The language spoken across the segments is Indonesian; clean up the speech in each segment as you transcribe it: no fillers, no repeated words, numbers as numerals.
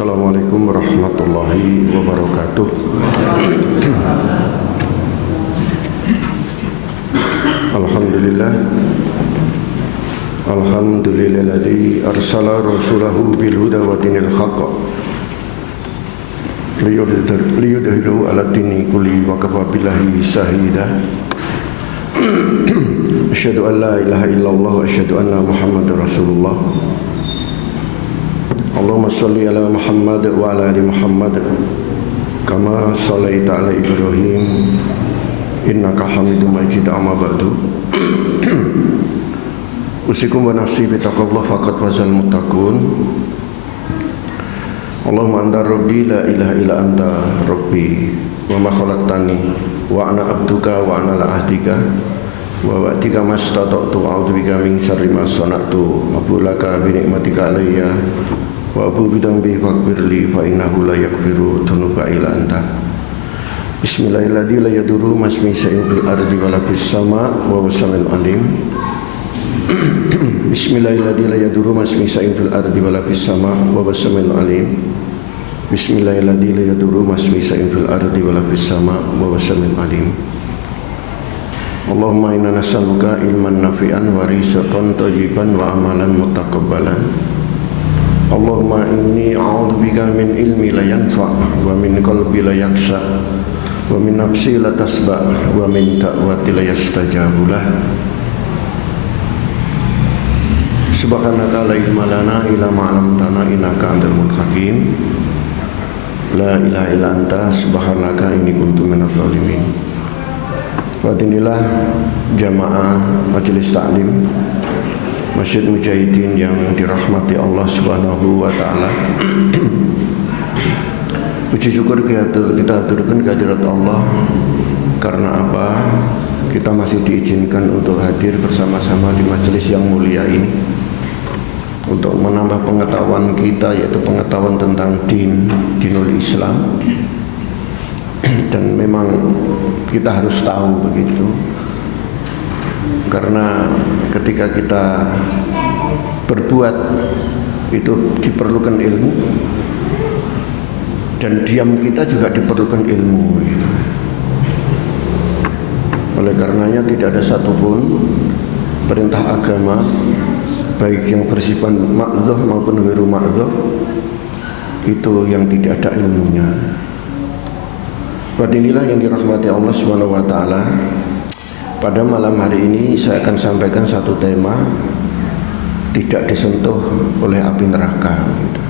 Assalamualaikum warahmatullahi wabarakatuh. Alhamdulillah. Alhamdulillahilladzi arsala rasulahu bil huda wa dinil haqq liyudhhirahu 'ala dini kulli wa kafa billahi shahida. Asyhadu an la ilaha illallah wa asyhadu anna Muhammadar Rasulullah. Allahumma shalli ala Muhammad wa ala ali Muhammad kama shallaita ala Ibrahim innaka Hamidum Majid. Amma ba'du. Usikum wa nafsi bi taqwallah faqad fazal muttaqun. Allahumma anta rabbi la ilaha illa anta rabbi wa ma khalaqtani wa ana abduka wa ana ala ahdika wa wa'tika mastata'tu a'udzu bika min syarri ma sana'tu abulaka bi ni'matika alayya wa abu bidambi faghfirli fa innahu la yaghfiru dzunuba illa anta. Bismillahirrahmanirrahim. La yadurru masmi sa'in fil ardi wa la fis sama wa wasamil alim. Bismillahirrahmanirrahim. La yadurru masmi sa'in fil ardi wa la fis sama wa wasamil alim. Bismillahirrahmanirrahim. La yadurru masmi sa'in fil ardi wa la fis sama wa wasamil alim. Allahumma inna nas'aluka ilman nafi'an wa rizqan thayyiban wa amalan mutaqabbalan. Allahumma inni a'udzubika min ilmi la yanfa' wa min qalbi la yakhsha wa min nafsi la tasba' wa min da'wati la yastajabu lah. Subhanaka la ilma lana illa ma 'allamtana innaka antal hakim. La ilaha illa anta subhanaka inni kuntu minadz zalimin. Wadinilah jamaah majelis taklim Masjid Mujahidin yang dirahmati Allah Subhanahu wa taala. Puji syukur kita aturkan kehadirat Allah. Karena apa? Kita masih diizinkan untuk hadir bersama-sama di majelis yang mulia ini untuk menambah pengetahuan kita, yaitu pengetahuan tentang dinul Islam. Dan memang kita harus tahu begitu. Karena ketika kita berbuat itu diperlukan ilmu, dan diam kita juga diperlukan ilmu gitu. Oleh karenanya tidak ada satupun perintah agama, baik yang bersifat ma'dhah maupun ghairu ma'dhah, itu yang tidak ada ilmunya. Pada inilah yang dirahmati Allah Subhanahu wa taala. Pada malam hari ini saya akan sampaikan satu tema tidak disentuh oleh api neraka gitu.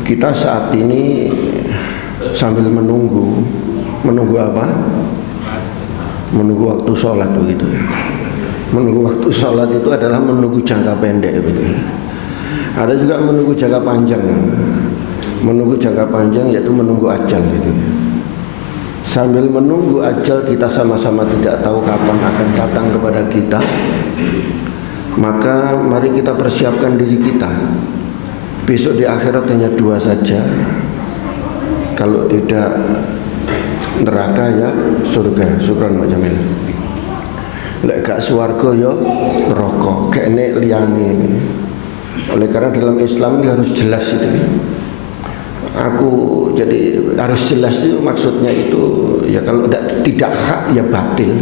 Kita saat ini sambil menunggu apa? Menunggu waktu sholat begitu ya. Menunggu waktu sholat itu adalah menunggu jangka pendek begitu. Ada juga menunggu jangka panjang. Menunggu jangka panjang yaitu menunggu ajal gitu. Sambil menunggu ajal kita sama-sama tidak tahu kapan akan datang kepada kita, maka mari kita persiapkan diri kita. Besok di akhirat hanya dua saja. Kalau tidak neraka ya surga. Syukran Pak Jamil. Lek gak swarga ya neraka. Kene liyane. Oleh karena dalam Islam ini harus jelas itu. Aku jadi harus jelas itu maksudnya itu ya, kalau tidak hak ya batil.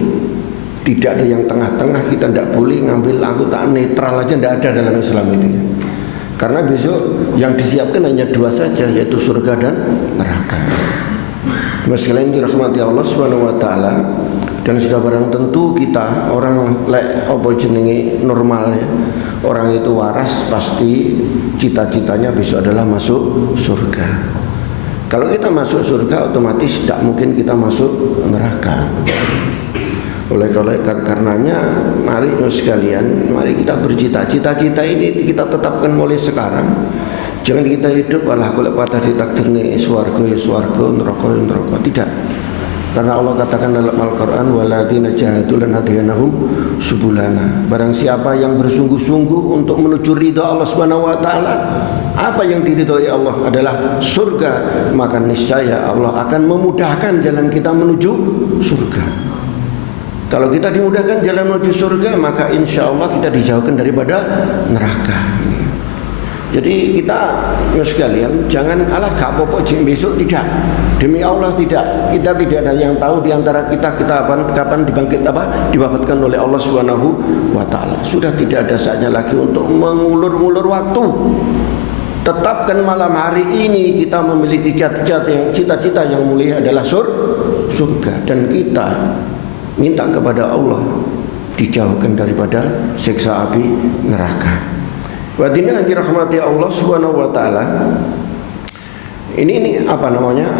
Tidak ada yang tengah-tengah, kita tidak boleh ngambil aku tak netral aja, tidak ada dalam Islam itu ya. Karena besok yang disiapkan hanya dua saja, yaitu surga dan neraka. Sekalian dirahmati Allah Subhanahu wa taala, dan sudah barang tentu kita orang lek apa jenenge normal ya. Orang itu waras pasti cita-citanya besok adalah masuk surga. Kalau kita masuk surga otomatis tidak mungkin kita masuk neraka. Oleh karenanya mari sekalian, mari kita bercita-cita ini kita tetapkan mulai sekarang. Jangan kita hidup alah kalau patah ditakdirne swarga ya swarga, neraka ya neraka. Tidak. Karena Allah katakan dalam Al-Quran, walladzina jahadu lanahdiyanahum subulana. Barang siapa yang bersungguh-sungguh untuk menuju ridha Allah Subhanahu wa taala, apa yang diridhoi Allah adalah surga, maka niscaya Allah akan memudahkan jalan kita menuju surga. Kalau kita dimudahkan jalan menuju surga, maka insya Allah kita dijauhkan daripada neraka. Jadi kita sekalian jangan alah gak apa-apa besok, tidak. Demi Allah tidak. Kita tidak ada yang tahu di antara kita kapan diwafatkan oleh Allah Subhanahu wa taala. Sudah tidak ada saatnya lagi untuk mengulur-ulur waktu. Tetapkan malam hari ini kita memiliki cita-cita yang mulia adalah surga, dan kita minta kepada Allah dijauhkan daripada siksa api neraka. Wadina yang dirahmati Allah Subhanahu wa taala. Ini apa namanya?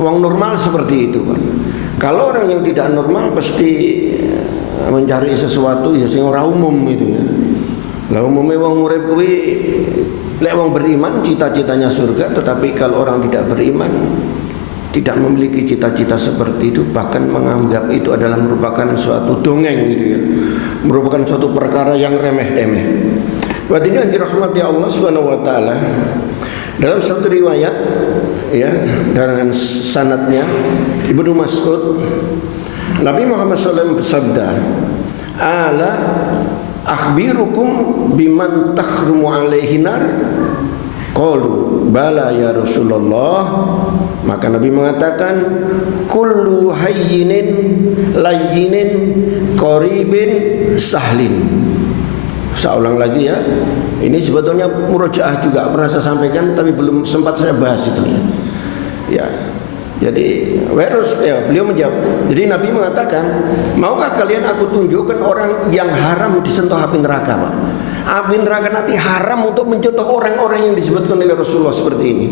Wong normal seperti itu, Pak. Kalau orang yang tidak normal pasti mencari sesuatu ya sing ora umum itu ya. Lah umume wong urip kuwi lek wong beriman cita-citanya surga, tetapi kalau orang tidak beriman tidak memiliki cita-cita seperti itu, bahkan menganggap itu adalah merupakan suatu dongeng gitu ya. Merupakan suatu perkara yang remeh-temeh. Wadina yang dirahmati Allah Subhanahu wa taala, dalam satu riwayat ya dengan sanadnya Ibnu Mas'ud, Nabi Muhammad SAW bersabda, "Ala akhbirukum biman takhrumu alaihi nar?" Qalu, "Bala ya Rasulullah." Maka Nabi mengatakan, "Kullu hayyinin layyinin qaribin sahlin." Saya ulang lagi ya. Ini sebetulnya murojaah juga pernah saya sampaikan, tapi belum sempat saya bahas itu ya. Ya. Jadi beliau menjawab. Jadi Nabi mengatakan, "Maukah kalian aku tunjukkan orang yang haram disentuh api neraka, Pak? Api neraka nanti haram untuk mencontoh orang-orang yang disebutkan oleh Rasulullah seperti ini."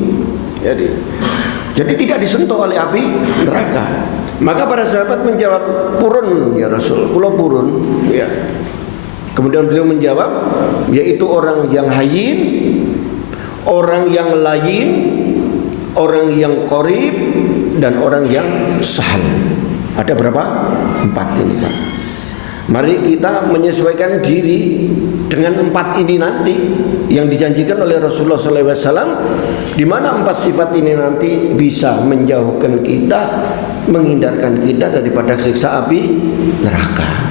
Jadi tidak disentuh oleh api neraka. Maka para sahabat menjawab, "Purun ya Rasul, kula purun." Ya. Kemudian beliau menjawab, yaitu orang yang hayyin, orang yang layin, orang yang qarib, dan orang yang sahal. Ada berapa? 4 ini, Pak. Mari kita menyesuaikan diri dengan 4 ini nanti yang dijanjikan oleh Rasulullah SAW, di mana 4 sifat ini nanti bisa menjauhkan kita, menghindarkan kita daripada siksa api neraka.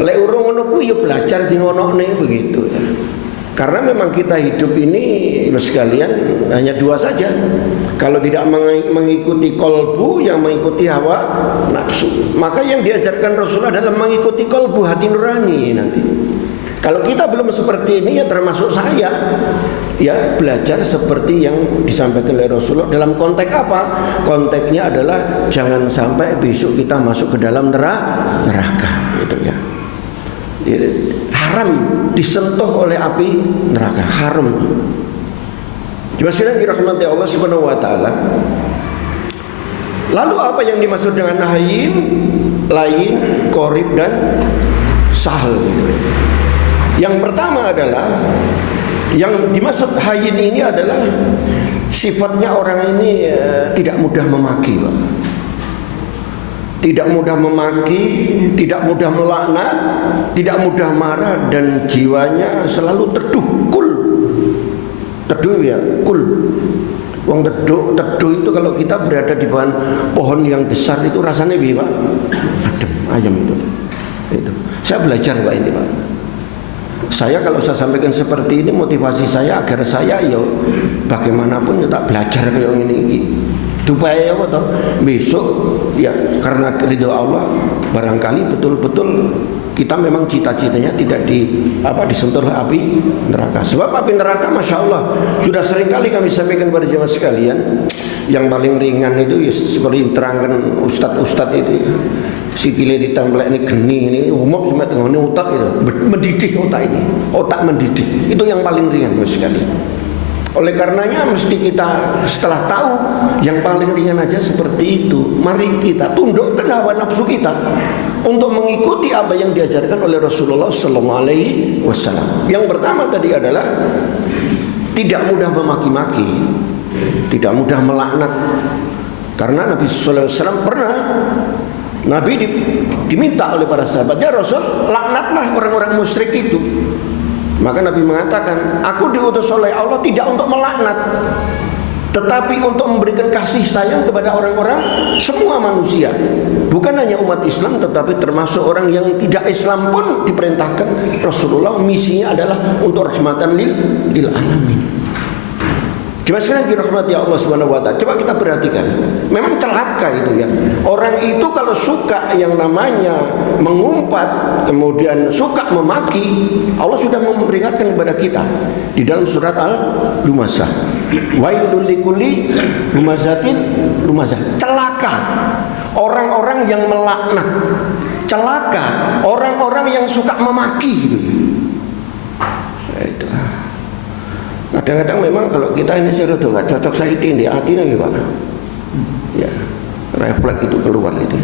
Lek urung ngono kuwi ya belajar di ngonokne begitu ya. Karena memang kita hidup ini sekalian hanya 2 saja. Kalau tidak mengikuti kolbu, yang mengikuti hawa nafsu. Maka yang diajarkan Rasul adalah mengikuti kolbu, hati nurani nanti. Kalau kita belum seperti ini ya termasuk saya ya belajar seperti yang disampaikan oleh Rasulullah. Dalam konteks apa? Konteksnya adalah jangan sampai besok kita masuk ke dalam neraka gitu ya. Haram disentuh oleh api neraka, haram. Cuma sekalian dirahmati Allah Subhanahu wa taala. Lalu apa yang dimaksud dengan hayyin, lain, qarib, dan sahal gitu. Yang pertama adalah yang dimaksud hayyin ini adalah sifatnya orang ini tidak mudah memaki, Pak. Tidak mudah memaki, tidak mudah melaknat, tidak mudah marah, dan jiwanya selalu teduh, kul. Teduh ya, kul. Wong teduh itu kalau kita berada di bawah pohon yang besar itu rasanya Pak, adem, ayam itu. Saya belajar Pak ini, Pak. Saya kalau saya sampaikan seperti ini, motivasi saya agar saya bagaimanapun tak belajar kayak ini. Supaya apa toh? Besok ya karena ridho Allah barangkali betul-betul kita memang cita-citanya tidak disentuh api neraka. Sebab api neraka Masya Allah sudah seringkali kami sampaikan kepada jemaah sekalian. Yang paling ringan itu ya, seperti terangkan ustadz-ustadz itu ya. Sikile ditemplek ini geni ini umum sampai tengah ini otak itu mendidih otak ini, otak mendidih itu yang paling ringan sekali. Oleh karenanya mesti kita setelah tahu yang paling ringan aja seperti itu, mari kita tundukkan hawa nafsu kita untuk mengikuti apa yang diajarkan oleh Rasulullah SAW. Yang pertama tadi adalah tidak mudah memaki-maki, tidak mudah melaknat. Karena Nabi SAW pernah diminta oleh para sahabatnya, Rasul laknatlah orang-orang musyrik itu. Maka Nabi mengatakan, aku diutus oleh Allah tidak untuk melaknat, tetapi untuk memberikan kasih sayang kepada orang-orang, semua manusia, bukan hanya umat Islam, tetapi termasuk orang yang tidak Islam pun diperintahkan. Rasulullah misinya adalah untuk rahmatan lil alamin. Cuma sekarang dirahmati Allah Subhanahu wa ta'ala. Coba kita perhatikan, memang celaka itu ya. Orang itu kalau suka yang namanya mengumpat, kemudian suka memaki, Allah sudah memperingatkan kepada kita di dalam surat Al-Lumasah. Wailul likulli lumazatin lumazah. Celaka orang-orang yang melaknat. Celaka orang-orang yang suka memaki gitu. Itu. Kadang-kadang memang kalau kita ini serodo gak cocok saya di hati lagi Pak. Ya, refleks itu keluar itu.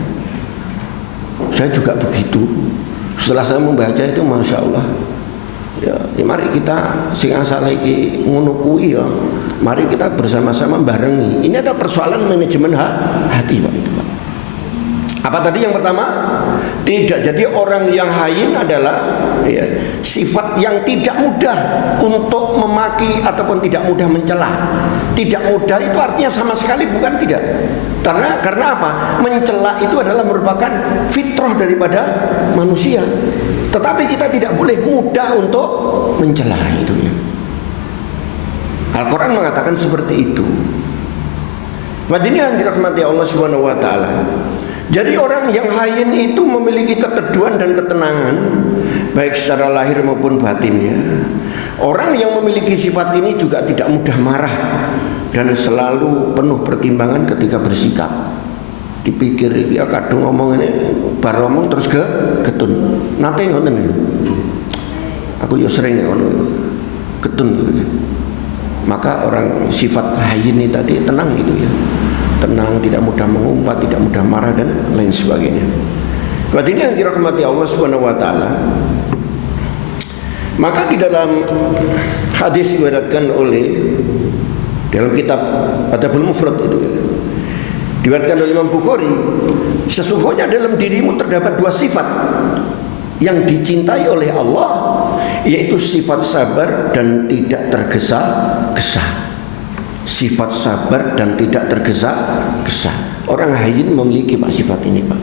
Saya juga begitu. Setelah saya membaca itu, masya Allah. Ya, mari kita sing asale iki ngono kuwi ya. Mari kita bersama-sama barengi. Ini ada persoalan manajemen hati Pak itu Pak. Apa tadi yang pertama? Tidak. Jadi orang yang hayin adalah ya, sifat yang tidak mudah untuk memaki ataupun tidak mudah mencela. Tidak mudah itu artinya sama sekali bukan tidak. Karena apa? Mencela itu adalah merupakan fitrah daripada manusia. Tetapi kita tidak boleh mudah untuk mencela itu ya. Al-Quran mengatakan seperti itu. Hadirin yang dirahmati Allah Subhanahu wa ta'ala. Jadi orang yang hayin itu memiliki keteduhan dan ketenangan baik secara lahir maupun batinnya. Orang yang memiliki sifat ini juga tidak mudah marah dan selalu penuh pertimbangan ketika bersikap. Dipikir ya kadung ngomong ini baru ngomong terus ketun. Nate ngoten. Aku ya sering ngono. Ketun gitu ya. Maka orang sifat hayin ini tadi tenang gitu ya. Tenang, tidak mudah mengumpat, tidak mudah marah dan lain sebagainya. Berarti ini yang dirahmati Allah Subhanahu wa ta'ala. Maka di dalam hadis diriwayatkan oleh dalam kitab Adabul Mufrad itu diriwayatkan oleh Imam Bukhari, sesungguhnya dalam dirimu terdapat dua sifat yang dicintai oleh Allah, yaitu sifat sabar dan tidak tergesa-gesa. Sifat sabar dan tidak tergesa-gesa. Orang hayin memiliki Pak sifat ini Pak.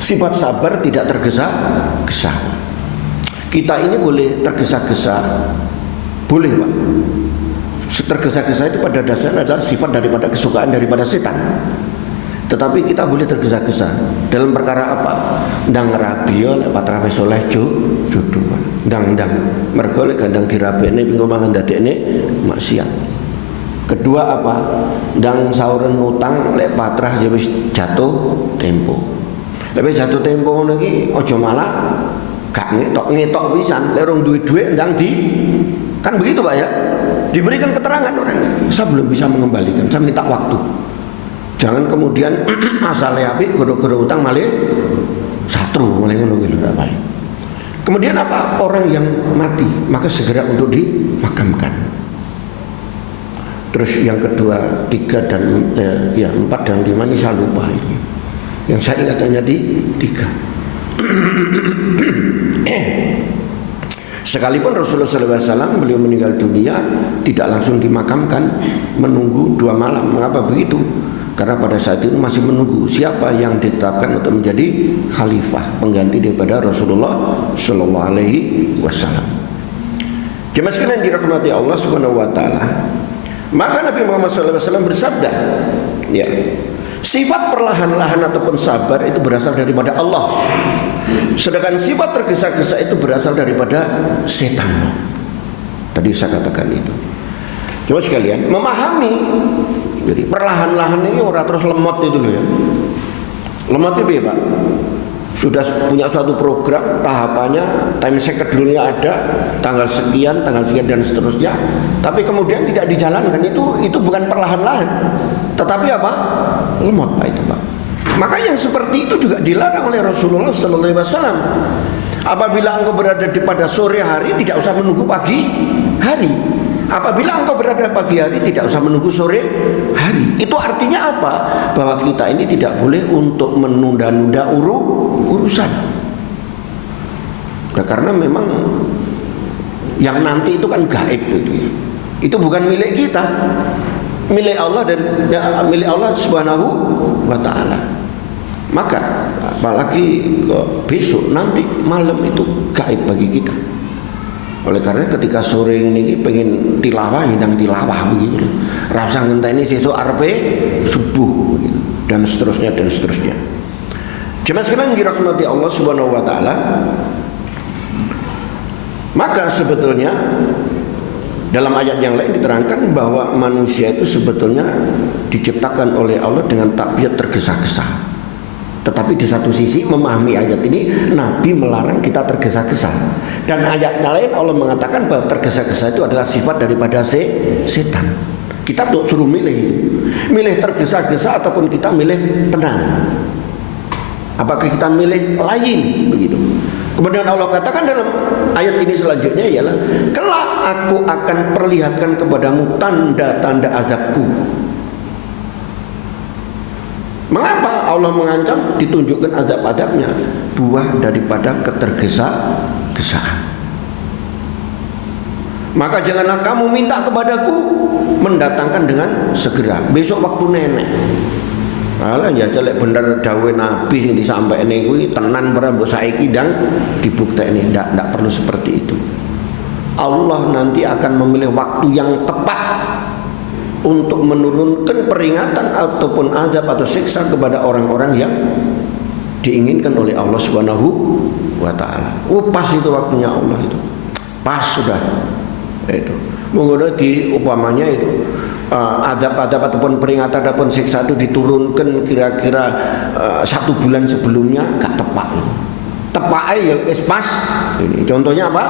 Sifat sabar tidak tergesa-gesa. Kita ini boleh tergesa-gesa, boleh Pak. Tergesa-gesa itu pada dasarnya adalah sifat daripada kesukaan daripada setan. Tetapi kita boleh tergesa-gesa dalam perkara apa? Ndang rabiyo lek patrawe soleh jodoh Pak. Ndang mergo lek gandang dirabekne pinggo mangan dadekne maksiat. Kedua apa? Ndang sauren utang lek patrah ya wis jatuh tempo. Lek jatuh tempo ngono iki aja malah gak ngetok pisan lek rong duwe dhuwit ndang kan begitu Pak ya. Diberikan keterangan orangnya. Saya belum bisa mengembalikan, saya minta waktu. Jangan kemudian asale apik goro-goro utang malih satru mulai ngono kuwi lho Pak. Kemudian apa? Orang yang mati maka segera untuk dimakamkan. Terus yang kedua, 3 dan 4 dan 5 ini saya lupa ini. Yang saya ingat hanya di 3. Sekalipun Rasulullah SAW beliau meninggal dunia tidak langsung dimakamkan, menunggu 2 malam. Mengapa begitu? Karena pada saat itu masih menunggu siapa yang ditetapkan untuk menjadi khalifah pengganti daripada Rasulullah Sallallahu Alaihi Wasallam. Jemaah sekalian dirahmati Allah Subhanahu Wa Taala. Maka Nabi Muhammad SAW bersabda, ya, sifat perlahan-lahan ataupun sabar itu berasal daripada Allah. Sedangkan sifat tergesa-gesa itu berasal daripada setan. Tadi saya katakan itu. Coba sekalian memahami. Jadi perlahan-lahan ini orang terus lemot itu loh ya. Lemot itu ya Pak. Sudah punya suatu program, tahapannya, time schedule-nya ada, tanggal sekian dan seterusnya. Tapi kemudian tidak dijalankan, itu bukan perlahan-lahan. Tetapi apa? Lemot Pak itu Pak. Maka yang seperti itu juga dilarang oleh Rasulullah Sallallahu Alaihi Wasallam. Apabila engkau berada pada sore hari, tidak usah menunggu pagi hari. Apabila engkau berada pagi hari, tidak usah menunggu sore hari. Itu artinya apa? Bahwa kita ini tidak boleh untuk menunda-nunda urusan. Nah, karena memang yang nanti itu kan gaib itu ya. Itu bukan milik kita. milik Allah dan milik Allah Subhanahu wa taala. Maka apalagi besok nanti malam itu gaib bagi kita. Oleh karena ketika sore ini pengen tilawah, hindang tilawah begitu. Rasa ngenteni sesuk arepe subuh begitu. Dan seterusnya dan seterusnya. Jemaah sekalian dirahmati Allah Subhanahu wa taala. Maka sebetulnya dalam ayat yang lain diterangkan bahwa manusia itu sebetulnya diciptakan oleh Allah dengan tabiat tergesa-gesa. Tetapi di satu sisi memahami ayat ini, Nabi melarang kita tergesa-gesa. Dan ayatnya lain Allah mengatakan bahwa tergesa-gesa itu adalah sifat daripada setan. Kita tuh suruh milih tergesa-gesa ataupun kita milih tenang. Apakah kita milih lain begitu? Kemudian Allah katakan dalam ayat ini selanjutnya ialah, kelak aku akan perlihatkan kepadamu tanda-tanda azabku. Mengapa Allah mengancam? Ditunjukkan azab-azabnya, buah daripada ketergesa-gesaan. Maka janganlah kamu minta kepadaku mendatangkan dengan segera. Besok waktu nenek. Alah ya jelek bener dawe Nabi sing disampaikne kuwi tenan ora mbok saiki ndang dibuktekne. Ndak perlu seperti itu. Allah nanti akan memilih waktu yang tepat untuk menurunkan peringatan ataupun azab atau siksa kepada orang-orang yang diinginkan oleh Allah Subhanahu wa taala. Pas itu waktunya Allah itu. Pas sudah. Itu. Menggoda di upamanya itu adab-adab ataupun peringatan ataupun siksa itu diturunkan kira-kira 1 bulan sebelumnya, gak tepat. Tepaknya ya pas. Ini contohnya apa?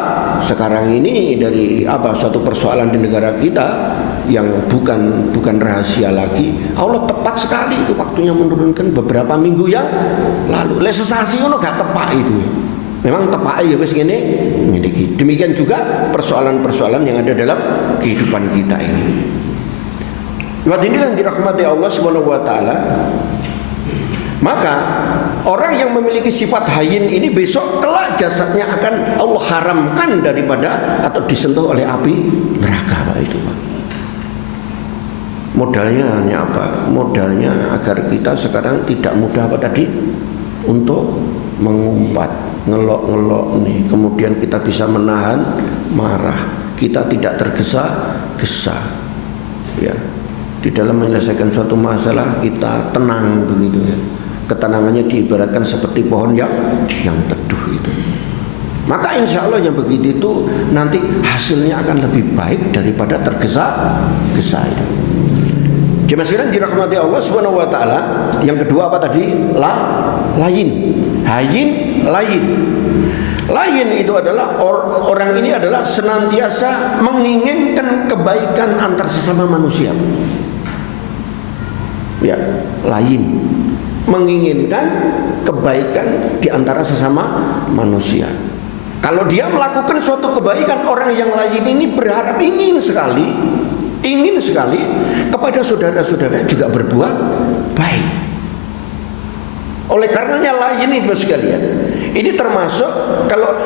Sekarang ini dari suatu persoalan di negara kita yang bukan rahasia lagi. Allah tepat sekali itu waktunya menurunkan beberapa minggu yang lalu. Lesesasi itu gak tepat itu. Memang tepaknya ya wis ngene. Demikian juga persoalan-persoalan yang ada dalam kehidupan kita ini. Waktu ini yang dirahmati Allah Subhanahu wa taala. Maka orang yang memiliki sifat hayyin ini besok kelak jasadnya akan Allah haramkan daripada atau disentuh oleh api neraka, Pak, itu, Pak. Modalnya hanya apa? Modalnya agar kita sekarang tidak mudah apa tadi? Untuk mengumpat, ngelok-ngelok nih. Kemudian kita bisa menahan marah. Kita tidak tergesa-gesa. Ya. Di dalam menyelesaikan suatu masalah kita tenang begitu ya. Ketenangannya diibaratkan seperti pohon yang teduh itu. Maka insya Allah yang begitu itu nanti hasilnya akan lebih baik daripada tergesa-gesa itu. Jemaah sekalian dirahmati Allah Subhanahu wa taala. Yang kedua apa tadi? Lain. Hayyin, lain. Lain itu adalah orang ini adalah senantiasa menginginkan kebaikan antar sesama manusia. Ya, lain. Menginginkan kebaikan di antara sesama manusia. Kalau dia melakukan suatu kebaikan, orang yang lain ini berharap ingin sekali kepada saudara-saudara juga berbuat baik. Oleh karenanya lain itu sekalian. Ini termasuk kalau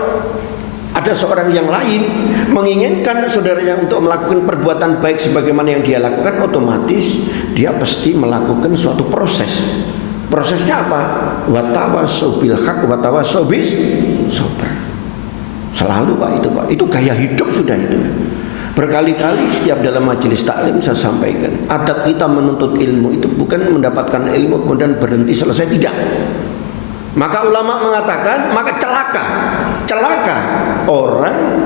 ada seorang yang lain menginginkan saudaranya untuk melakukan perbuatan baik sebagaimana yang dia lakukan, otomatis dia pasti melakukan suatu proses. Prosesnya apa? Watawasau bil haq watawasau bis sabr. Selalu Pak itu, Pak. Itu gaya hidup sudah itu. Berkali-kali setiap dalam majelis taklim saya sampaikan, adab kita menuntut ilmu itu bukan mendapatkan ilmu kemudian berhenti selesai, tidak. Maka ulama mengatakan, maka celaka orang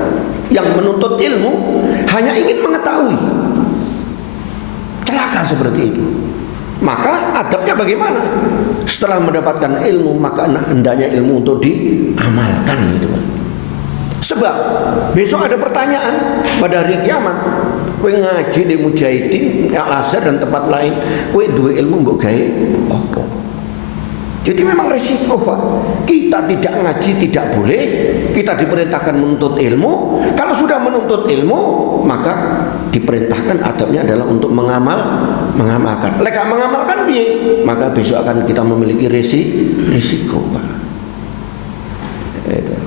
yang menuntut ilmu hanya ingin mengetahui. Celaka seperti itu. Maka adabnya bagaimana? Setelah mendapatkan ilmu, maka hendaknya ilmu untuk diamalkan gitu, Pak. Sebab besok ada pertanyaan pada hari kiamat. Kowe ngaji di Mujahidin, Al-Azhar dan tempat lain, kowe duwe ilmu mbok gawe apa? Jadi memang resiko, Pak. Kita tidak ngaji tidak boleh, kita diperintahkan menuntut ilmu. Kalau sudah menuntut ilmu, maka diperintahkan adabnya adalah untuk mengamalkan. Leka mengamalkan piye? Maka besok akan kita memiliki resiko, Pak. Itu.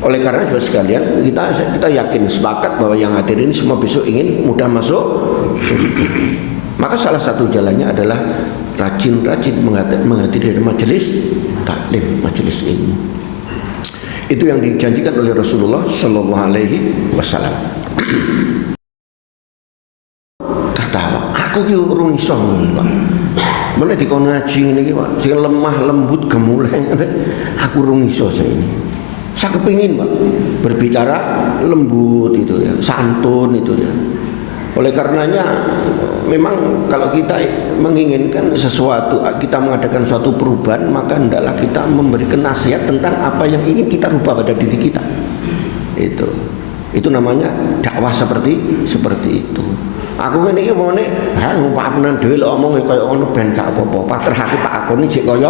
Oleh karena itu sekalian, kita yakin sepakat bahwa yang hadir ini semua besok ingin mudah masuk surga. Maka salah satu jalannya adalah rajin-rajin menghadiri majelis taklim, majelis ilmu. Itu yang dijanjikan oleh Rasulullah Sallallahu Alaihi Wasallam. Kata aku ki urung iso Pak. Mulai dikon ngaji ngene iki Pak, sing lemah lembut gemulai aku urung iso saya ini. Saya kepingin Pak berbicara lembut itu ya, santun itu ya. Oleh karenanya memang kalau kita menginginkan sesuatu, kita mengadakan suatu perubahan, maka hendaklah kita memberikan nasihat tentang apa yang ingin kita rubah pada diri kita. Itu namanya dakwah seperti itu. Aku ngene iki mone ha ngumpulkan dhewe lho omong kaya ngono ben gak apa-apa. Terus aku tak akoni sik kaya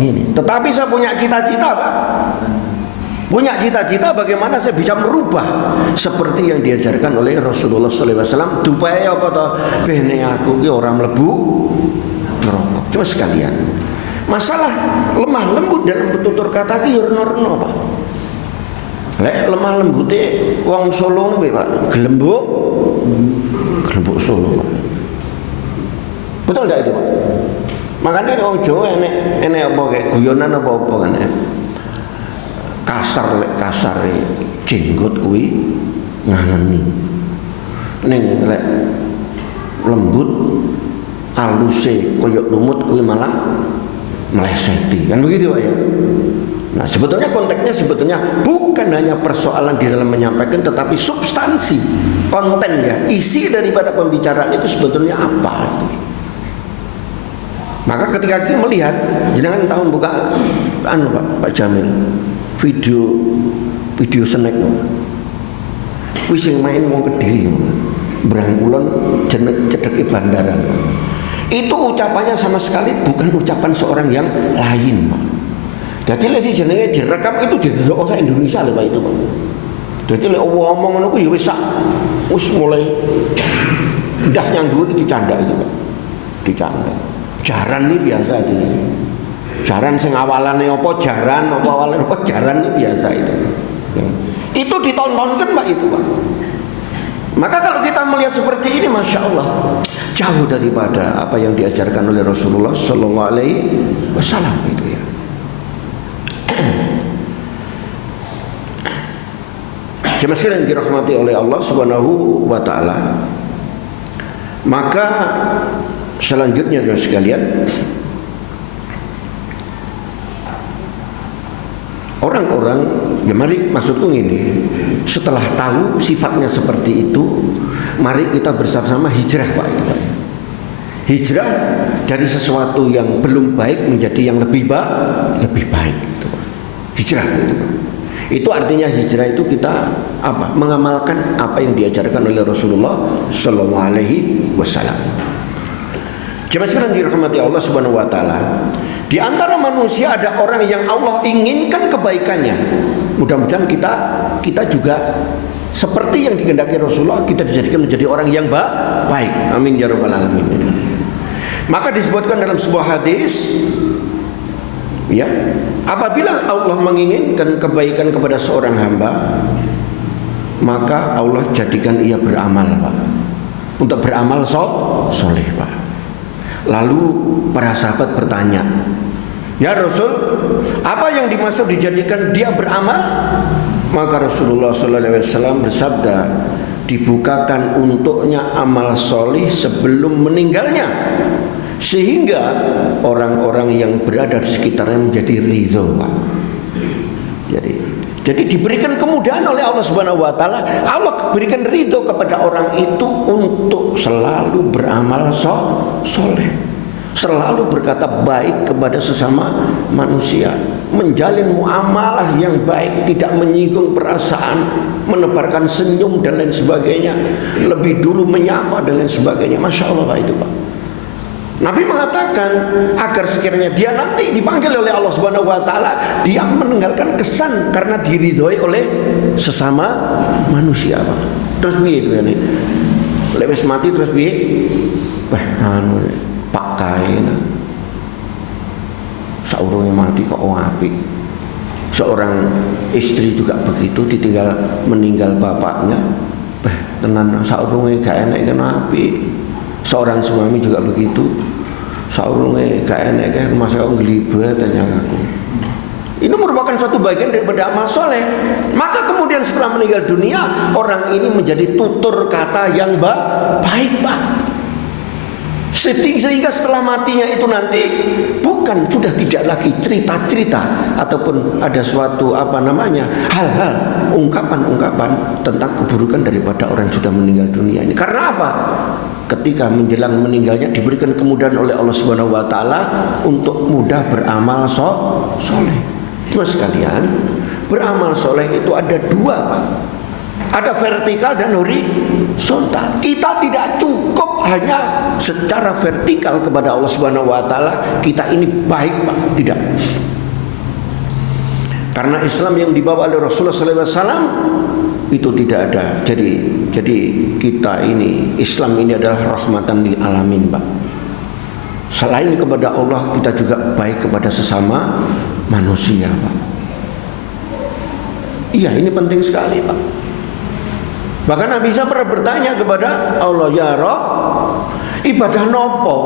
ngene. Tetapi saya punya cita-cita Pak. Punya cita-cita bagaimana saya bisa merubah seperti yang diajarkan oleh Rasulullah SAW. Supaya apa toh? Bene aku ki orang mlebu neraka. Cuma sekalian, masalah lemah lembut dalam bertutur kata ki yo reno-reno Pak. Lek lemah lembute wong Solo niku Pak, gelembuk Solo Pak. Betul enggak itu Pak? Makanya wong Jawa enek apa kayak guyonan apa kan ya. Kasar jenggot kuwi ngangeni. Ning lek lembut aluse koyok lumut kuwi malah meleseti. Kan begitu Pak ya. Nah, sebetulnya konteksnya bukan hanya persoalan di dalam menyampaikan, tetapi substansi, konten ya, isi daripada pembicaraan itu sebetulnya apa. Maka ketika kita melihat, jenengan tahun buka Pak Jamil, video snack wis sing main wong Kediri Brangkulon cedeki bandara. Itu ucapannya sama sekali bukan ucapan seorang yang lain Pak. Jadi lek si jenenge direkam itu didelok sak Indonesia lho Pak itu Pak. Jadi lek ngomong ngono ku ya wis mulai ndas nyang dhuwur dicanda itu Pak. Dicanda. Jaran ini biasa itu. Jaran sing awalane apa jaran ini biasa itu. Ya. Itu ditontonkan Pak itu Pak. Maka kalau kita melihat seperti ini, masya Allah, jauh daripada apa yang diajarkan oleh Rasulullah Sallallahu Alaihi Wasallam itu ya. Jemaah sekalian dirahmati oleh Allah Subhanahu Wa Taala. Maka selanjutnya jemaah sekalian, orang-orang, ya mari maksudku ini, setelah tahu sifatnya seperti itu, mari kita bersama-sama hijrah Pak itu Pak. Hijrah dari sesuatu yang belum baik menjadi yang lebih baik itu Pak. Hijrah itu Pak. Itu artinya hijrah itu kita apa? Mengamalkan apa yang diajarkan oleh Rasulullah Sallallahu Alaihi Wasallam. Jemaah sekalian dirahmati Allah Subhanahu Wa Taala. Di antara manusia ada orang yang Allah inginkan kebaikannya. Mudah-mudahan kita juga seperti yang dikehendaki Rasulullah, kita dijadikan menjadi orang yang baik. Amin ya rabbal alamin. Maka disebutkan dalam sebuah hadis, ya, apabila Allah menginginkan kebaikan kepada seorang hamba, maka Allah jadikan ia beramal Pak. Untuk beramal soleh Pak. Lalu para sahabat bertanya, ya Rasul, apa yang dimaksud dijadikan dia beramal? Maka Rasulullah SAW bersabda, dibukakan untuknya amal soleh sebelum meninggalnya, sehingga orang-orang yang berada di sekitarnya menjadi ridho Pak. Jadi diberikan kemudahan oleh Allah Subhanahu Wa Taala. Allah berikan ridho kepada orang itu untuk selalu beramal soleh, selalu berkata baik kepada sesama manusia, menjalin muamalah yang baik, tidak menyinggung perasaan, menebarkan senyum dan lain sebagainya, lebih dulu menyapa dan lain sebagainya. Masya Allah Pak itu Pak. Nabi mengatakan agar sekiranya dia nanti dipanggil oleh Allah Subhanahu Wa Taala, dia meninggalkan kesan karena diridhoi oleh sesama manusia Pak. Terus piye itu ya nih? Lewes mati terus piye? Pak kain saurunge mati kok apik. Seorang istri juga begitu, meninggal bapaknya, tenan saurunge gak enek kena api. Seorang suami juga begitu, saurunge gak enek kan masa nglibet tanya aku. Ini merupakan suatu bagian daripada amal soleh. Maka kemudian setelah meninggal dunia, orang ini menjadi tutur kata yang baik, Pak. Sehingga setelah matinya itu nanti bukan sudah tidak lagi cerita-cerita ataupun ada suatu hal-hal ungkapan-ungkapan tentang keburukan daripada orang yang sudah meninggal dunia ini. Karena apa? Ketika menjelang meninggalnya diberikan kemudahan oleh Allah Subhanahu wa taala untuk mudah beramal soleh. Mas sekalian, beramal soleh itu ada dua, Pak. Ada vertikal dan horizontal. Kita tidak cukup hanya secara vertikal kepada Allah Subhanahu wa taala, kita ini baik, Pak. Tidak. Karena Islam yang dibawa oleh Rasulullah sallallahu alaihi wasallam itu tidak ada. Jadi kita ini, Islam ini adalah rahmatan lil alamin, Pak. Selain kepada Allah, kita juga baik kepada sesama manusia, Pak. Iya, ini penting sekali, Pak. Bahkan Nabi Isa pernah bertanya kepada Allah, ya Rabb, ibadah nopo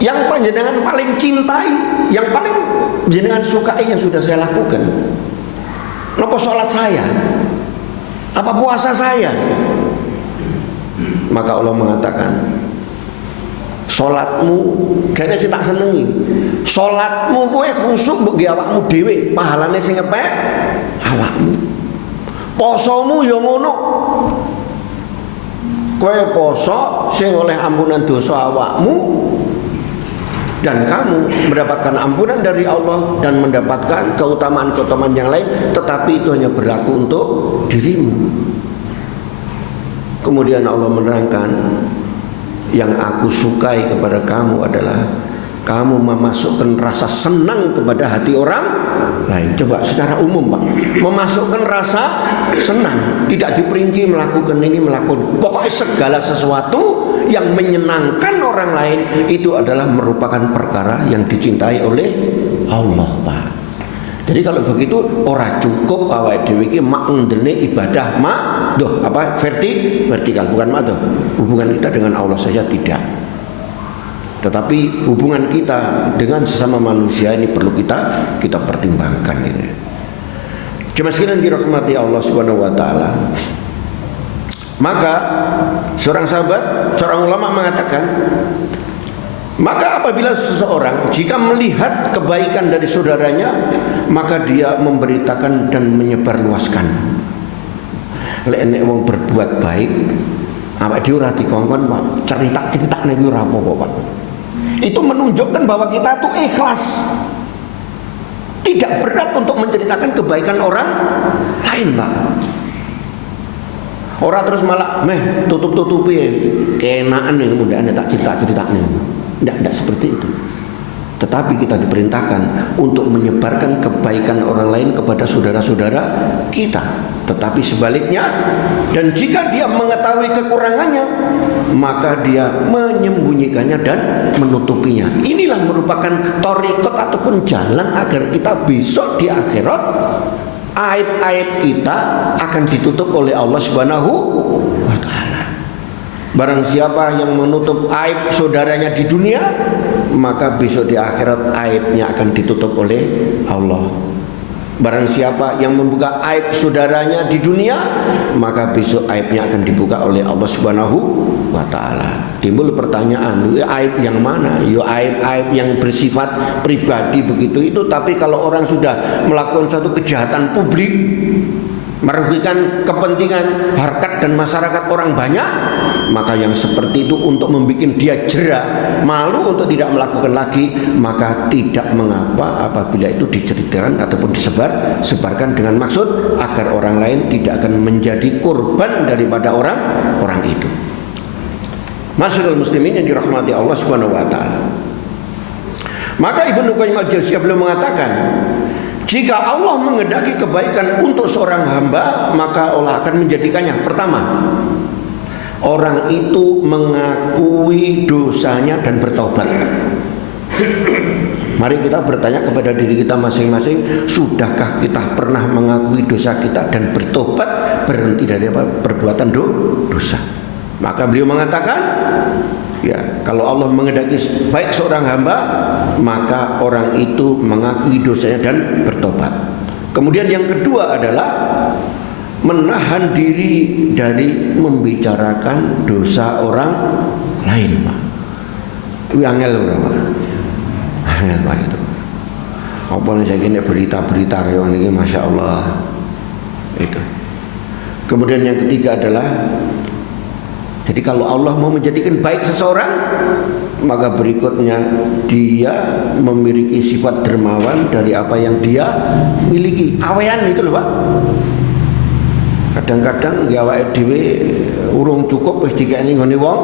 yang panjenengan paling cintai, yang paling panjenengan sukai yang sudah saya lakukan? Nopo sholat saya? Apa puasa saya? Maka Allah mengatakan, sholatmu kayaknya sih tak senengi. Sholatmu kowe khusuk mbok ge awakmu dhewe, pahalane sing ngepek awakmu. Posomu ya ngono. Kowe poso sing oleh ampunan dosa awakmu dan kamu mendapatkan ampunan dari Allah dan mendapatkan keutamaan-keutamaan yang lain, tetapi itu hanya berlaku untuk dirimu. Kemudian Allah menerangkan, yang aku sukai kepada kamu adalah kamu memasukkan rasa senang kepada hati orang lain. Coba secara umum, Pak, memasukkan rasa senang, tidak diperinci melakukan ini, melakukan, pokoknya segala sesuatu yang menyenangkan orang lain itu adalah merupakan perkara yang dicintai oleh Allah, Pak. Jadi kalau begitu ora cukup awake dhewe iki mak ngendene ibadah vertikal, bukan mak hubungan kita dengan Allah saja tidak. Tetapi hubungan kita dengan sesama manusia ini perlu kita pertimbangkan ini. Sekalian dirahmati Allah Subhanahu wa taala. Maka seorang sahabat, seorang ulama mengatakan, maka apabila seseorang jika melihat kebaikan dari saudaranya, maka dia memberitakan dan menyebarluaskan. Lek nek wong berbuat baik, awake dhewe ora dikongkon, Pak, cerita-cerita nek ora apa-apa, Pak. Itu menunjukkan bahwa kita tuh ikhlas. Tidak berat untuk menceritakan kebaikan orang lain, Pak. Orang terus malah tutup-tutupi kenaan nih, mudah-mudahan tak cerita-cerita nih. Tidak seperti itu. Tetapi kita diperintahkan untuk menyebarkan kebaikan orang lain kepada saudara-saudara kita. Tetapi sebaliknya, dan jika dia mengetahui kekurangannya, maka dia menyembunyikannya dan menutupinya. Inilah merupakan thariqat ataupun jalan agar kita besok di akhirat aib-aib kita akan ditutup oleh Allah Subhanahu wa taala. Barang siapa yang menutup aib saudaranya di dunia, maka besok di akhirat aibnya akan ditutup oleh Allah. Barang siapa yang membuka aib saudaranya di dunia, maka besok aibnya akan dibuka oleh Allah Subhanahu wa taala. Timbul pertanyaan, aib yang mana? Ya aib-aib yang bersifat pribadi begitu itu, tapi kalau orang sudah melakukan suatu kejahatan publik, merugikan kepentingan harkat dan masyarakat orang banyak, maka yang seperti itu untuk membuat dia jera, malu untuk tidak melakukan lagi, maka tidak mengapa apabila itu diceritakan ataupun disebarkan dengan maksud agar orang lain tidak akan menjadi korban daripada orang itu. Masyaallah muslimin yang dirahmati Allah Subhanahu wa taala. Maka Ibnu Qayyim al-Jauziyah beliau mengatakan, jika Allah menghendaki kebaikan untuk seorang hamba, maka Allah akan menjadikannya. Pertama, orang itu mengakui dosanya dan bertobat. Mari kita bertanya kepada diri kita masing-masing, sudahkah kita pernah mengakui dosa kita dan bertobat, berhenti dari perbuatan dosa? Maka beliau mengatakan, ya, kalau Allah menghendaki baik seorang hamba, maka orang itu mengakui dosanya dan bertobat. Kemudian yang kedua adalah menahan diri dari membicarakan dosa orang lain, Pak. Itu angel berapa? Angel Pak itu. Apa nih saya kini berita-berita kayak ini, masya Allah. Itu. Kemudian yang ketiga adalah, jadi kalau Allah mau menjadikan baik seseorang, maka berikutnya dia memiliki sifat dermawan dari apa yang dia miliki. Awean itu loh, Pak. Kadang-kadang awake dhewe urung cukup wis dikene ngene wong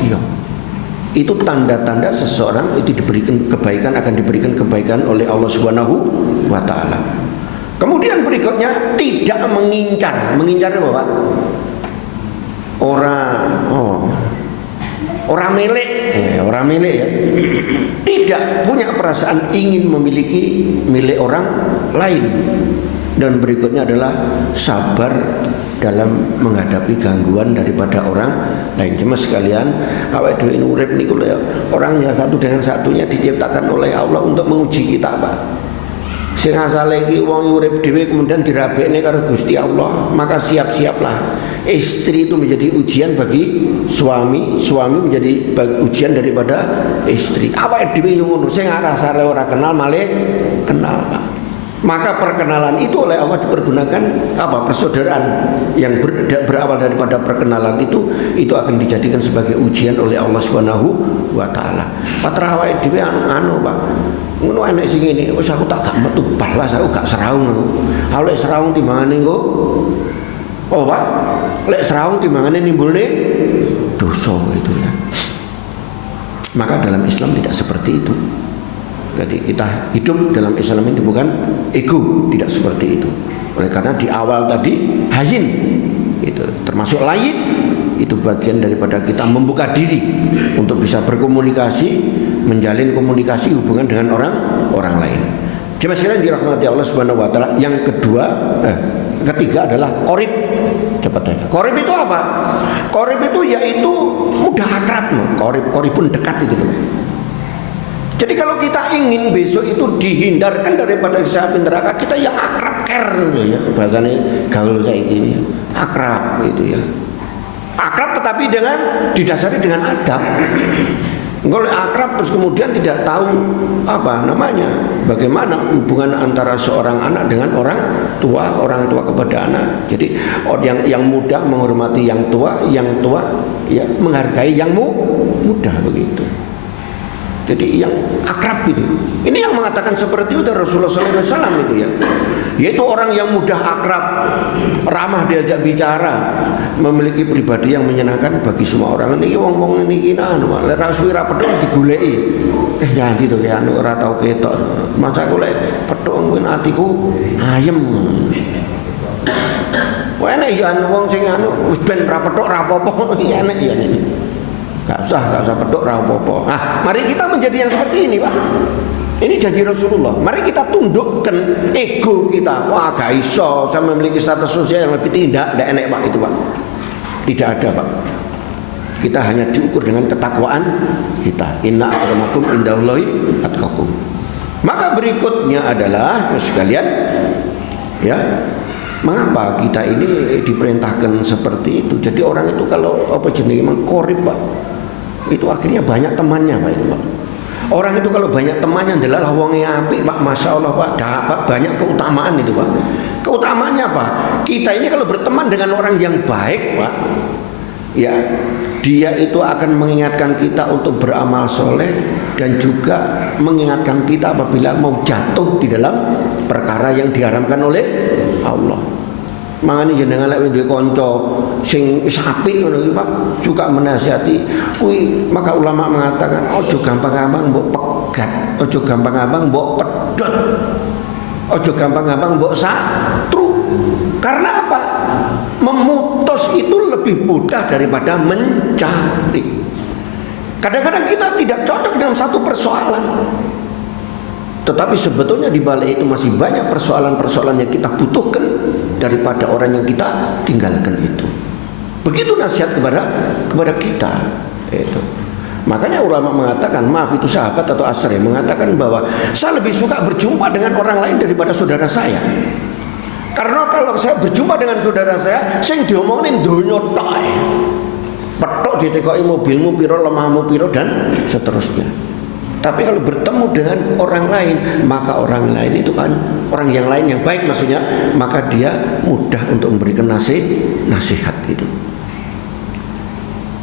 dia. Itu tanda-tanda seseorang itu diberikan kebaikan, akan diberikan kebaikan oleh Allah Subhanahu wa taala. Kemudian berikutnya tidak mengincar. Mengincar apa, Pak? Orang milik ya. Tidak punya perasaan ingin memiliki milik orang lain. Dan berikutnya adalah sabar dalam menghadapi gangguan daripada orang lain. Cuma sekalian, awake dhewe urip niku lho ya, orang yang satu dengan satunya diciptakan oleh Allah untuk menguji kita, Pak. Sing asale iki wong urip dhewe kemudian dirabekne karo Gusti Allah, maka siap-siaplah. Istri itu menjadi ujian bagi suami, suami menjadi ujian daripada istri. Awake dhewe yo ngono, sing asale ora kenal malih kenal, Pak. Maka perkenalan itu oleh Allah dipergunakan apa? Persaudaraan yang berawal daripada perkenalan itu akan dijadikan sebagai ujian oleh Allah Subhanahu wa taala. Patra awake dhewe anu, Pak. Ngono enek sing ngene, wis aku tak gak metu balas, aku gak seraung aku. Aku lek seraung timbangane engko oh, Pak. Lek seraung timbangane nimbulne dosa itu ya. Maka dalam Islam tidak seperti itu. Jadi kita hidup dalam Islam itu bukan ego, tidak seperti itu. Oleh karena di awal tadi hazin itu termasuk lain, itu bagian daripada kita membuka diri untuk bisa berkomunikasi, menjalin komunikasi hubungan dengan orang lain. Jemaah sekalian dirahmati Allah Subhanahu wa taala. Yang ketiga adalah qorib. Cepat aja. Qorib itu apa? Qorib itu yaitu mudah akrab loh. Qoribun dekat itu loh. Jadi kalau kita ingin besok itu dihindarkan daripada hisab neraka, kita yang akrab ya, bahasanya gaul saya ini akrab itu ya. Akrab tetapi didasari dengan adab. Kalau akrab terus kemudian tidak tahu apa namanya, bagaimana hubungan antara seorang anak dengan orang tua kepada anak. Jadi yang muda menghormati yang tua ya menghargai yang muda begitu. Jadi yang akrab itu, ini yang mengatakan seperti itu Rasulullah SAW itu ya, yaitu orang yang mudah akrab, ramah diajak bicara, memiliki pribadi yang menyenangkan bagi semua orang. Ini wong-wong ini kina, lera suwira pedong digulei, jadi tuh ya, ora tau ketok. Masa aku lek pedong mungkin hatiku ayem. Wah enak ya wong sing anu, wis ben ra pedok ra apa-apa, enak ya ini. Gak usah pedok rapopo. Mari kita menjadi yang seperti ini, Pak. Ini janji Rasulullah. Mari kita tundukkan ego kita. Wah, gak iso saya memiliki status sosial yang lebih tinggi. Tidak enak, Pak, itu, Pak. Tidak ada, Pak. Kita hanya diukur dengan ketakwaan kita. Inna akramakum indallahi atqakum. Maka berikutnya adalah sekalian, ya, mengapa kita ini diperintahkan seperti itu? Jadi orang itu kalau apa jenis memang qorib, Pak, itu akhirnya banyak temannya, Pak, itu, Pak. Orang itu kalau banyak temannya adalah wonge apik, Pak, masya Allah, Pak, dapat banyak keutamaan itu, Pak. Keutamaannya apa? Kita ini kalau berteman dengan orang yang baik, Pak, ya, dia itu akan mengingatkan kita untuk beramal soleh dan juga mengingatkan kita apabila mau jatuh di dalam perkara yang diharamkan oleh Allah. Mangane jenengan lek duwe kanca sing wis apik ngono iki, Pak, suka menasihati kuwi, maka ulama mengatakan ojo gampang-gampang mbok pegat, ojo gampang-gampang mbok pedhot, ojo gampang-gampang mbok satru. Karena apa? Memutus itu lebih mudah daripada mencari. Kadang-kadang kita tidak cocok dalam satu persoalan. Tetapi sebetulnya di balik itu masih banyak persoalan-persoalan yang kita butuhkan daripada orang yang kita tinggalkan itu. Begitu nasihat kepada kita. Itu. Makanya ulama mengatakan, maaf itu sahabat atau asar yang mengatakan bahwa saya lebih suka berjumpa dengan orang lain daripada saudara saya. Karena kalau saya berjumpa dengan saudara saya, sing diomongin donya tok. Petok ditekoki mobilmu piro, lemahmu piro dan seterusnya. Tapi kalau bertemu dengan orang lain, maka orang lain itu kan orang yang lain yang baik maksudnya, maka dia mudah untuk memberikan nasihat itu.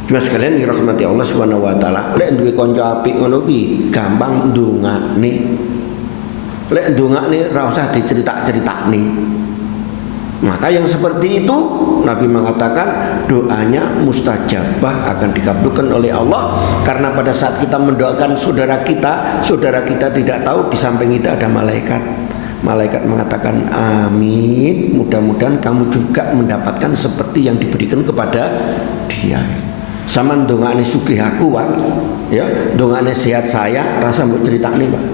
Cuma sekalian dirahmati Allah Subhanahu wa taala, lek duwe kanca apik ngono ki gampang ndongakne. Lek ndongakne ora usah diceritak-critakne. Maka yang seperti itu Nabi mengatakan doanya mustajabah, akan dikabulkan oleh Allah. Karena pada saat kita mendoakan saudara kita tidak tahu di samping kita ada malaikat. Malaikat mengatakan amin, mudah-mudahan kamu juga mendapatkan seperti yang diberikan kepada dia. Sama dongane sugih aku, Pak. Ya, dongane sehat saya, rasa mbok critakne, Pak.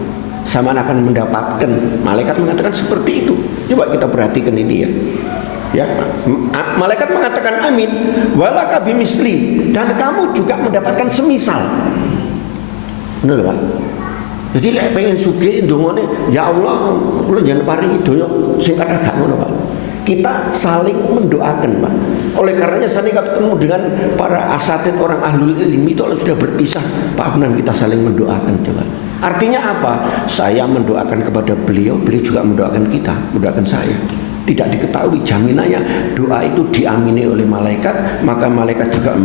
Sama akan mendapatkan. Malaikat mengatakan seperti itu. Coba kita perhatikan ini ya. Ya, malaikat mengatakan amin, walaka bimisli, dan kamu juga mendapatkan semisal. Benar Pak? Jadi lek pengen sugih ndongane, ya Allah, kula jangan paringi donya sing kathah gak ngono, Pak. Kita saling mendoakan, Pak. Oleh karenanya saya ketemu dengan para asatid orang ahlul ilmi itu kalau sudah berpisah, Pak Afnan, kita saling mendoakan coba. Artinya apa? Saya mendoakan kepada beliau, beliau juga mendoakan kita, mendoakan saya. Tidak diketahui jaminannya doa itu diamini oleh malaikat, maka malaikat juga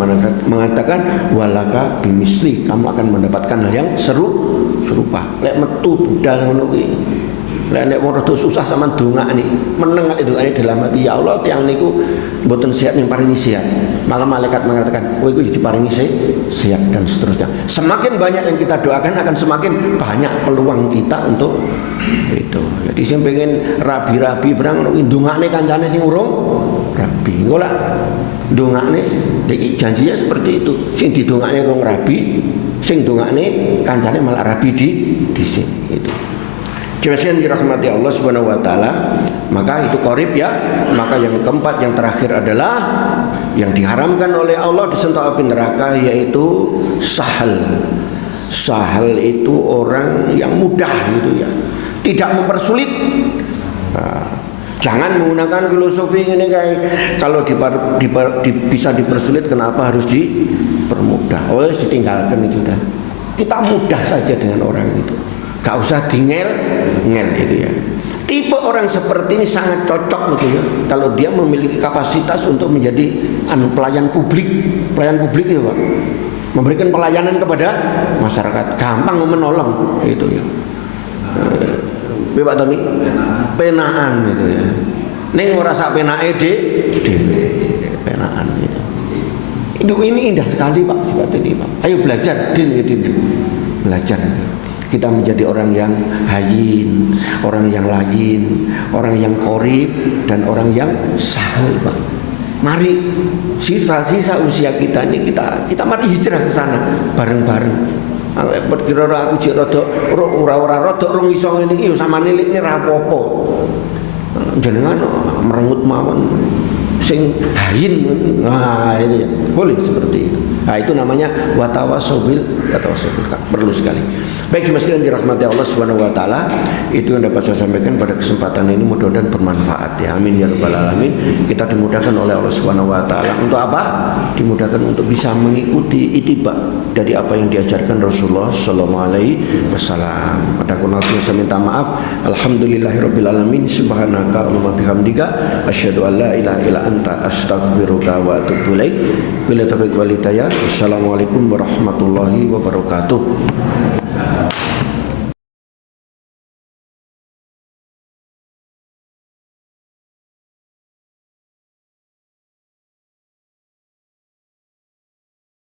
mengatakan walaka bimisli, kamu akan mendapatkan hal yang serupa. Lek metu budal ngono kuwi. Lek nek wong rada susah sama dongakne, meneng kali dongakne dalam hati, ya Allah tiyang niku mboten sehat ning paringi sehat. Maka malaikat mengatakan, kowe iku diparingi sehat dan seterusnya. Semakin banyak yang kita doakan akan semakin banyak peluang kita untuk itu. Jadi sing pengen rabi-rabi berang ndongakne kancane sing urung rabi. Engko lak ndongakne iki janjinya seperti itu. Sing didongakne urung rabi, sing ndongakne kancane malah rabi dhisik itu. Jemaah dirahmati Allah Subhanahu wa taala, maka itu qarib ya. Maka yang keempat, yang terakhir adalah yang diharamkan oleh Allah disentuh api neraka, yaitu sahal. Sahal itu orang yang mudah gitu ya, tidak mempersulit. Nah, jangan menggunakan filosofi ini kayak kalau bisa dipersulit, kenapa harus dipermudah? Oh, harus ditinggalkan itu dah. Kita mudah saja dengan orang itu. Gak usah ngel gitu ya. Tipe orang seperti ini sangat cocok gitu ya, kalau dia memiliki kapasitas untuk menjadi pelayan publik ya Pak, memberikan pelayanan kepada masyarakat, gampang menolong itu ya. Pak Tony, penaan gitu ya. Ning ora sak penake dhewe, penaan gitu. Ini indah sekali Pak, sifat ini Pak. Ayo belajar din. Belajar. Kita menjadi orang yang hayin, orang yang layin, orang yang qorib, dan orang yang sahal, Pak. Mari sisa-sisa usia kita ini kita mari hijrah ke sana bareng-bareng. Kira-kira aku jek rada ora rada rung iso ngene iki ya samane likne ra apa-apa. Jenengan merengut mawon sing hayin. Nah, ini ya. Boleh seperti itu. Nah, itu namanya watawasobil perlu sekali. Baik, semestinya dirahmati Allah Subhanahu wa taala, itu yang dapat saya sampaikan pada kesempatan ini, mudah-mudahan bermanfaat ya. Amin ya rabbal alamin. Kita dimudahkan oleh Allah Subhanahu wa taala untuk apa? Dimudahkan untuk bisa mengikuti ittiba dari apa yang diajarkan Rasulullah sallallahu alaihi wasallam. Pada kunatnya saya minta maaf. Alhamdulillahirabbil alamin. Subhanaka Allahumma bihamdika asyhadu an la ilaha illa anta astaghfiruka wa atubu ilaik. Bila taufiq wal hidayah. Wassalamualaikum warahmatullahi wabarakatuh.